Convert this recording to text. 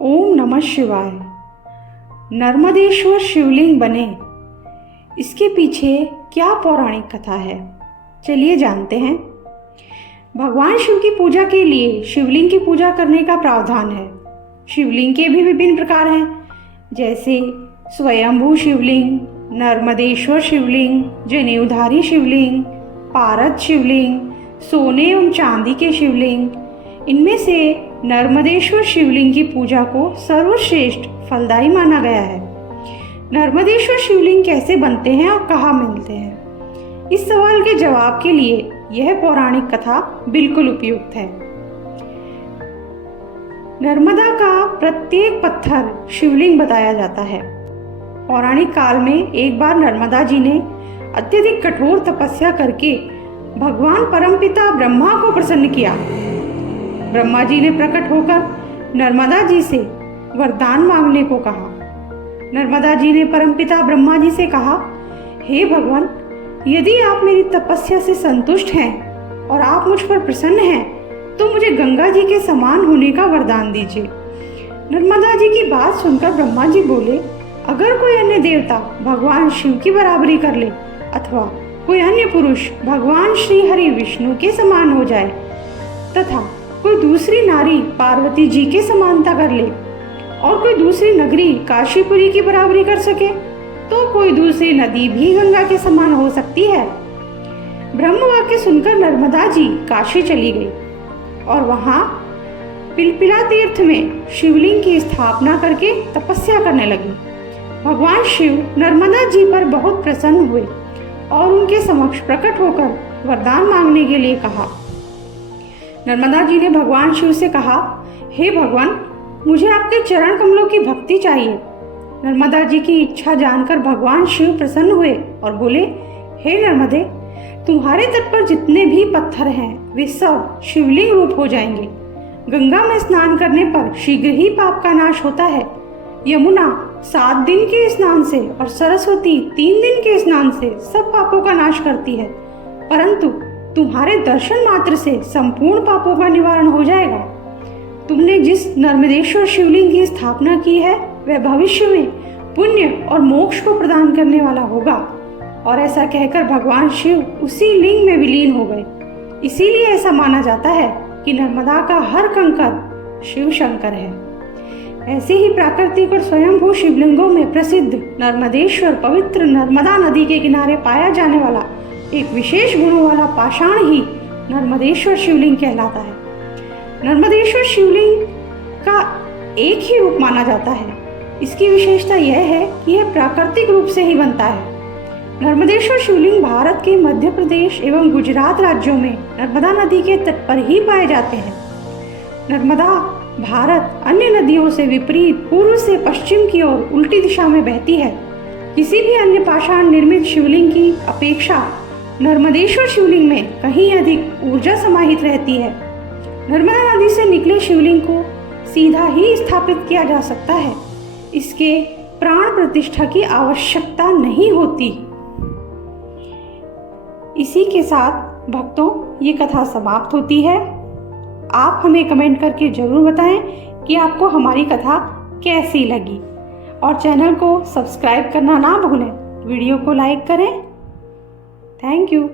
ओम नमः शिवाय। नर्मदेश्वर शिवलिंग बने, इसके पीछे क्या पौराणिक कथा है, चलिए जानते हैं। भगवान शिव की पूजा के लिए शिवलिंग की पूजा करने का प्रावधान है। शिवलिंग के भी विभिन्न प्रकार हैं, जैसे स्वयंभू शिवलिंग, नर्मदेश्वर शिवलिंग, जनेऊधारी शिवलिंग, पारद शिवलिंग, सोने एवं चांदी के शिवलिंग। इनमें से नर्मदेश्वर शिवलिंग की पूजा को सर्वश्रेष्ठ फलदायी माना गया है। नर्मदेश्वर शिवलिंग कैसे बनते हैं और कहाँ मिलते हैं, इस सवाल के जवाब के लिए यह पौराणिक कथा बिल्कुल उपयुक्त है। नर्मदा का प्रत्येक पत्थर शिवलिंग बताया जाता है। पौराणिक काल में एक बार नर्मदा जी ने अत्यधिक कठोर तपस्या करके भगवान परमपिता ब्रह्मा को प्रसन्न किया। ब्रह्मा जी ने प्रकट होकर नर्मदा जी से वरदान मांगने को कहा। नर्मदा जी ने परमपिता ब्रह्मा जी से कहा, हे भगवान, यदि आप मेरी तपस्या से संतुष्ट हैं और आप मुझ पर प्रसन्न हैं, तो मुझे गंगा जी के समान होने का वरदान दीजिए। नर्मदा जी की बात सुनकर ब्रह्मा जी बोले, अगर कोई अन्य देवता भगवान शिव की बराबरी कर ले अथवा कोई अन्य पुरुष भगवान श्री हरि विष्णु के समान हो जाए तथा कोई दूसरी नारी पार्वती जी के समानता कर ले और कोई दूसरी नगरी काशीपुरी की बराबरी कर सके, तो कोई दूसरी नदी भी गंगा के समान हो सकती है। ब्रह्म वाक्य सुनकर नर्मदा जी काशी चली गई और वहां पिलपिला तीर्थ में शिवलिंग की स्थापना करके तपस्या करने लगी। भगवान शिव नर्मदा जी पर बहुत प्रसन्न हुए और उनके समक्ष प्रकट होकर वरदान मांगने के लिए कहा। नर्मदा जी ने भगवान शिव से कहा, हे भगवान, मुझे आपके चरण कमलों की भक्ति चाहिए। नर्मदा जी की इच्छा जानकर भगवान शिव प्रसन्न हुए और बोले, हे नर्मदे, तुम्हारे तट पर जितने भी पत्थर हैं वे सब शिवलिंग रूप हो जाएंगे। गंगा में स्नान करने पर शीघ्र ही पाप का नाश होता है। यमुना 7 दिन के स्नान से और सरस्वती 3 दिन के स्नान से सब पापों का नाश करती है, परंतु तुम्हारे दर्शन मात्र से संपूर्ण पापों का निवारण हो जाएगा। तुमने जिस नर्मदेश्वर शिवलिंग की स्थापना की है वह भविष्य में पुण्य और मोक्ष को प्रदान करने वाला होगा। और ऐसा कहकर भगवान शिव उसी लिंग में विलीन हो गए। इसीलिए ऐसा माना जाता है कि नर्मदा का हर कंकर शिव शंकर है। ऐसे ही प्राकृतिक और स्वयंभू शिवलिंगों में प्रसिद्ध नर्मदेश्वर पवित्र नर्मदा नदी के किनारे पाया जाने वाला एक विशेष गुणों वाला पाषाण ही नर्मदेश्वर शिवलिंग कहलाता है। नर्मदेश्वर शिवलिंग का एक ही रूप माना जाता है। इसकी विशेषता यह है कि यह प्राकृतिक रूप से ही बनता है। नर्मदेश्वर शिवलिंग भारत के मध्य प्रदेश एवं गुजरात राज्यों में नर्मदा नदी के तट पर ही पाए जाते हैं। नर्मदा भारत अन्य नदियों से विपरीत पूर्व से पश्चिम की ओर उल्टी दिशा में बहती है। किसी भी अन्य पाषाण निर्मित शिवलिंग की अपेक्षा नर्मदेश्वर शिवलिंग में कहीं अधिक ऊर्जा समाहित रहती है। नर्मदा नदी से निकले शिवलिंग को सीधा ही स्थापित किया जा सकता है। इसके प्राण प्रतिष्ठा की आवश्यकता नहीं होती। इसी के साथ भक्तों, ये कथा समाप्त होती है। आप हमें कमेंट करके जरूर बताएं कि आपको हमारी कथा कैसी लगी और चैनल को सब्सक्राइब करना ना भूलें। वीडियो को लाइक करें। Thank you.